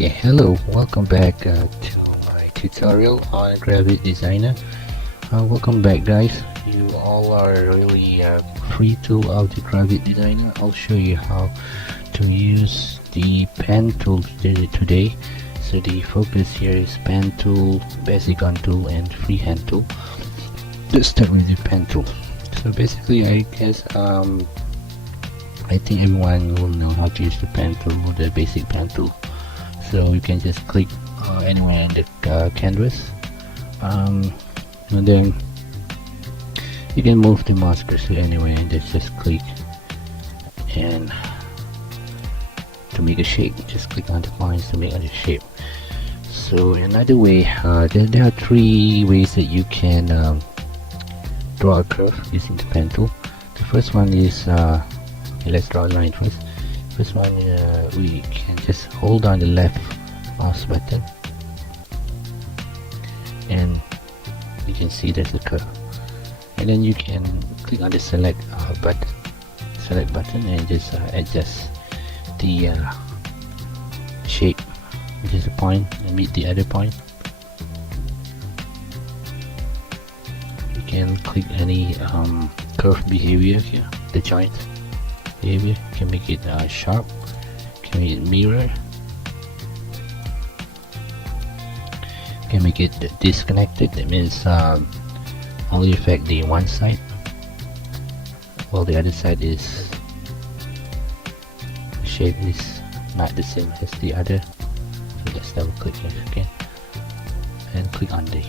Okay, hello, welcome back to my tutorial on Gravit Designer. Welcome back, guys. You all are really free tool of the Gravit Designer. I'll show you how to use the pen tool today. So the focus here is pen tool, Bezigon tool, and freehand tool. Let's start with the pen tool. So basically, I guess I think everyone will know how to use the pen tool or the basic pen tool. So you can just click anywhere on the canvas, and then you can move the mouse cursor anywhere and just click, and to make a shape just click on the points to make a shape. So another way, there are three ways that you can draw a curve using the pen tool. The first one is let's draw a line first. First one, we can just hold down the left mouse button and you can see there's a curve, and then you can click on the select button and just adjust the shape, which is the point, and meet the other point. You can click any curve behavior here, the joint behavior. You can make it sharp, you can make it mirror, you can make it disconnected. That means only affect the one side while the other side is shape is not the same as the other. So let's double click here again and click on the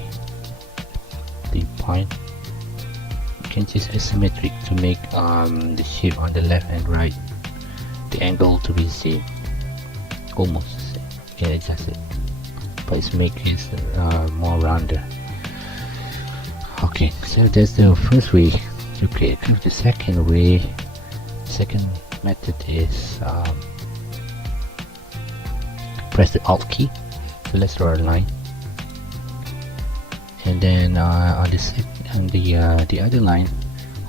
point. You can choose asymmetric to make the shape on the left and right, the angle to be the same, almost the same. You can adjust it, but it's make it more rounder. Okay, so that's the first way to create a curve. The second way, second method is press the Alt key. So let's draw a line, and then on the other line,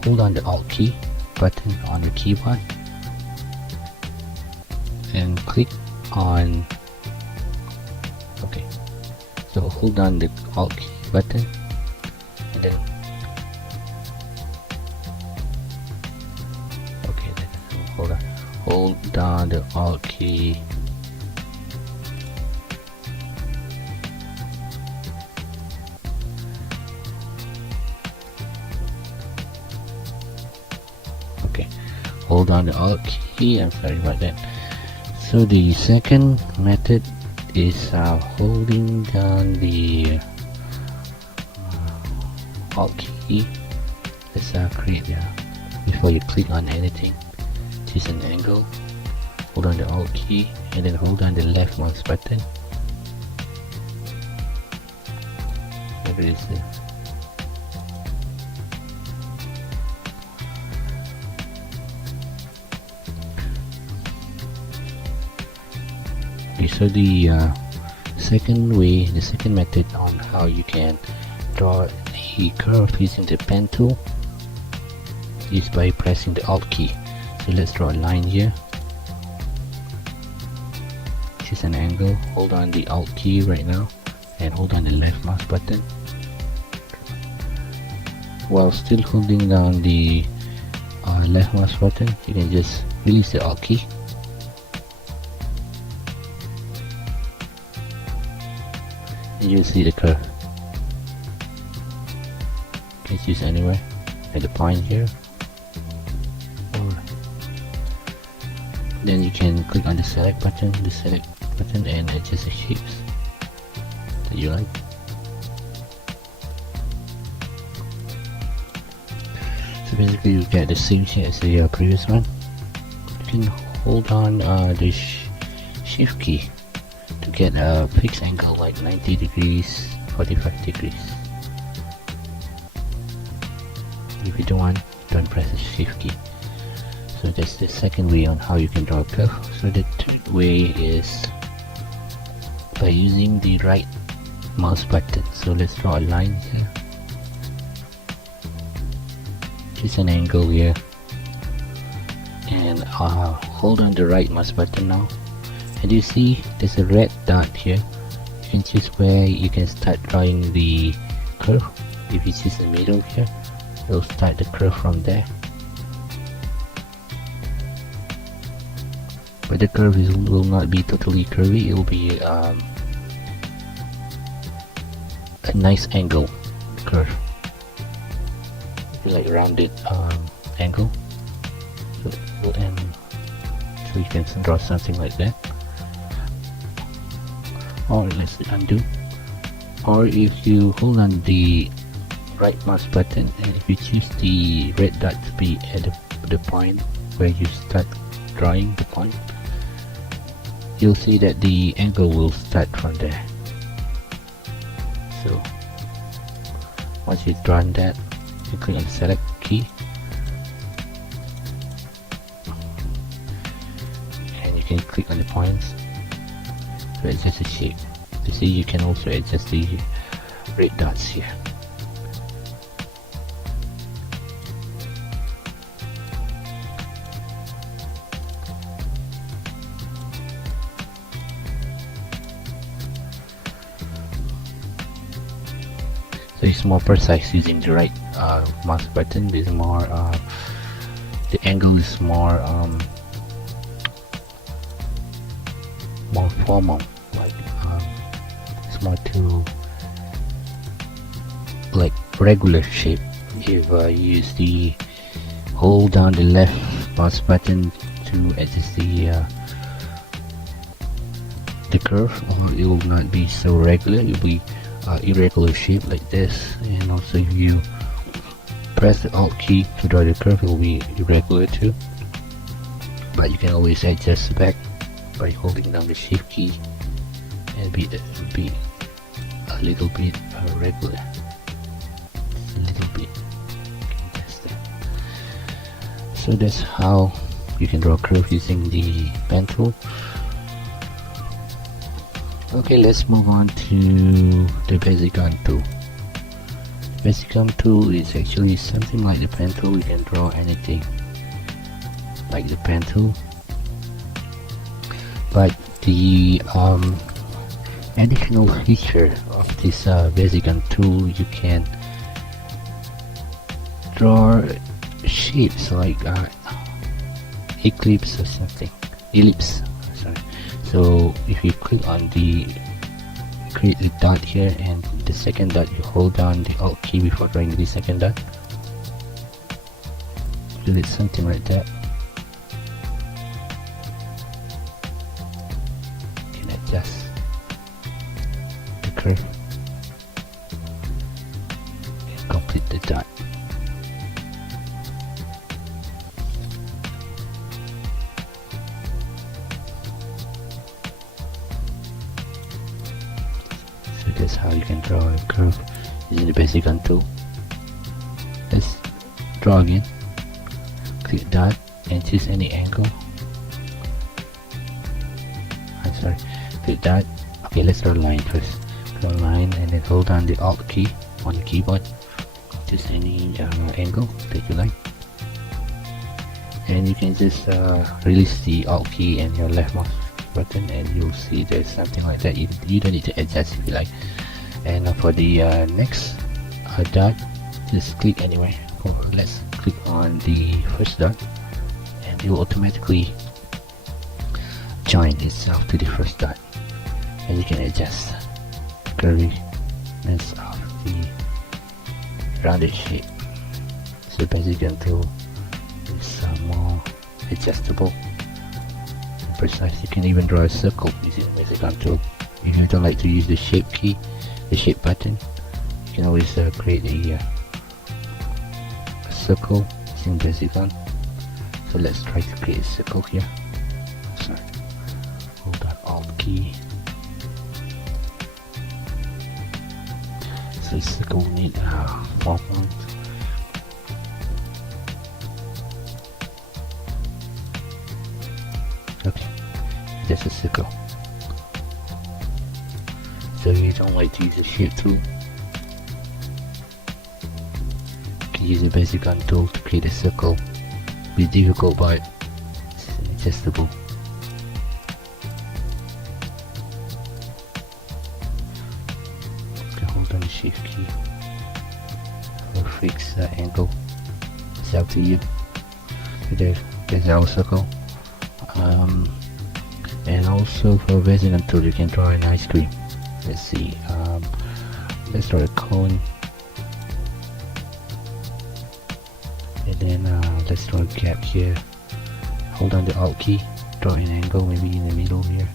hold on the Alt key button on the keyboard and click on, okay, so hold on the Alt key button and then, okay, then hold down the Alt key hold on the Alt key. I'm sorry about that. So the second method is holding down the Alt key. Let's create before you click on anything, choose an angle, hold on the Alt key and then hold on the left mouse button. Whatever it is there. So the second way, the second method on how you can draw a curve using the pen tool is by pressing the Alt key. So let's draw a line here, choose an angle, hold on the Alt key right now and hold on the left mouse button while still holding down the left mouse button. You can just release the Alt key and you'll see the curve. You can choose anywhere at the point here, or then you can click on the select button and adjust the shapes that you like. So basically you get the same shape as the previous one. You can hold on the shift key to get a fixed angle like 90 degrees, 45 degrees. If you don't want, don't press the shift key. So that's the second way on how you can draw a curve. So the third way is by using the right mouse button. So let's draw a line here, choose an angle here and hold on the right mouse button now And you see there's a red dot here. You can choose where you can start drawing the curve. If you choose the middle here, you'll start the curve from there. But the curve will not be totally curvy, it will be a nice angle curve, like rounded angle. So you can draw something like that. Or let's undo. Or if you hold on the right mouse button and if you choose the red dot to be at the point where you start drawing the point, you'll see that the angle will start from there. So once you've drawn that, you click on the select key and you can click on the points to adjust the shape. You see, you can also adjust the red dots here. So it's more precise using the right mouse button. There's more the angle is more formal, like it's more to like regular shape. If you use the hold down the left mouse button to adjust the curve, or it will not be so regular. It will be irregular shape like this. And also if you press the alt key to draw the curve, it will be irregular too, but you can always adjust back by holding down the shift key and be a little bit regular, just a little bit. So that's how you can draw a curve using the pen tool. Okay, let's move on to the Bezigon tool. The Bezigon tool is actually something like the pen tool. You can draw anything like the pen tool, but the additional feature of this Bezigon tool, you can draw shapes like ellipse or something. Sorry. So if you click on the create a dot here, and the second dot you hold down the alt key before drawing the second dot, do it something like that. You can adjust the curve and complete the dot. That's how you can draw a curve using the Bezigon tool. Let's draw again. Click dot and choose any angle. I'm sorry. Click dot. Okay, let's draw a line first. Draw a line and then hold down the alt key on the keyboard. Choose any angle that you like. And you can just release the alt key and your left mouse button, and you'll see there's something like that. You don't need to adjust if you like. And for the next dot, just click anywhere. Let's click on the first dot, and it will automatically join itself to the first dot, and you can adjust the curviness of the rounded shape. So Bezigon tool is more adjustable, precise. You can even draw a circle using the Bezigon tool. If you don't like to use the shape key, the shape button, you can always create a circle using Bezigon. So let's try to create a circle here. Sorry, hold down alt key. So the circle will need 4 points. Okay, just a circle. So if you don't like to use the shape tool, you can use the Bezigon tool to create a circle. Be difficult, but it's adjustable. hold on the shift key or fix the angle. It's up to you. There's our circle. And also for Bezigon tool you can draw an ice cream. Let's see, let's draw a cone, and then let's draw a gap here. Hold on the Alt key, draw an angle maybe in the middle here,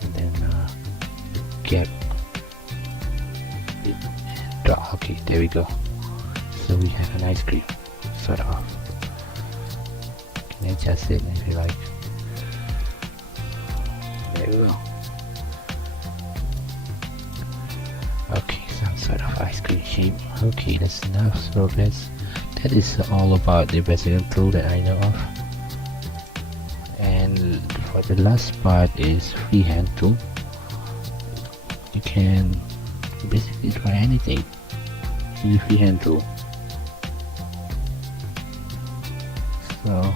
and then gap, draw. Okay, there we go. So we have an ice cream sort of. You can adjust it if you like. There we go. Okay, some sort of ice cream shape. Okay, that's enough. So that is all about the Bezigon tool that I know of. And for the last part is freehand tool. You can basically try anything in the freehand tool. So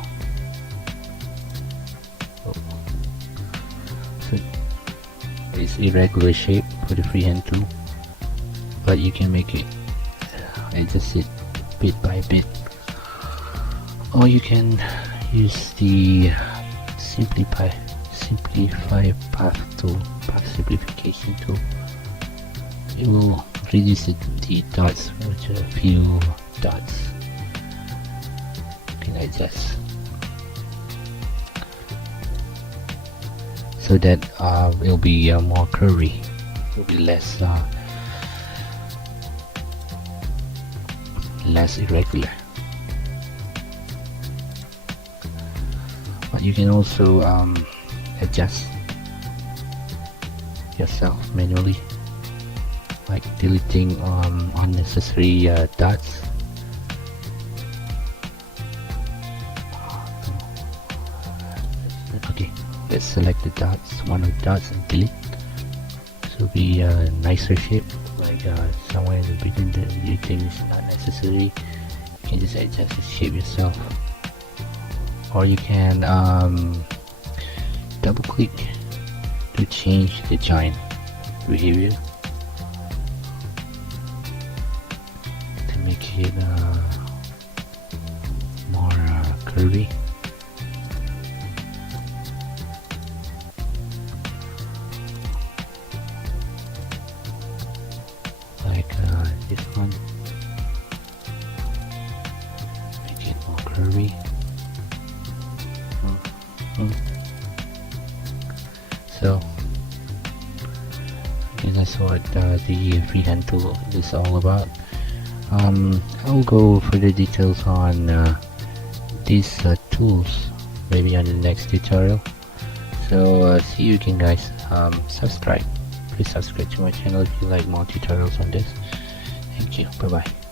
it's irregular shape for the freehand tool, but you can make it adjust it bit by bit, or you can use the simplify path tool, path simplification tool. It will reduce the dots with a few dots. You can adjust so that it will be more curvy, it will be less irregular. But you can also adjust yourself manually, like deleting unnecessary dots. Okay, let's select the dots, one of the dots, and delete. So be a nicer shape, like somewhere in between the you think is not necessary. You can just adjust the shape yourself, or you can double click to change the joint behavior to make it more curvy. Like this one, make it more curvy. So and that's what the freehand tool is all about. I'll go further details on these tools maybe on the next tutorial. So see you again, guys. Please subscribe to my channel if you like more tutorials on this. Thank you. Bye bye.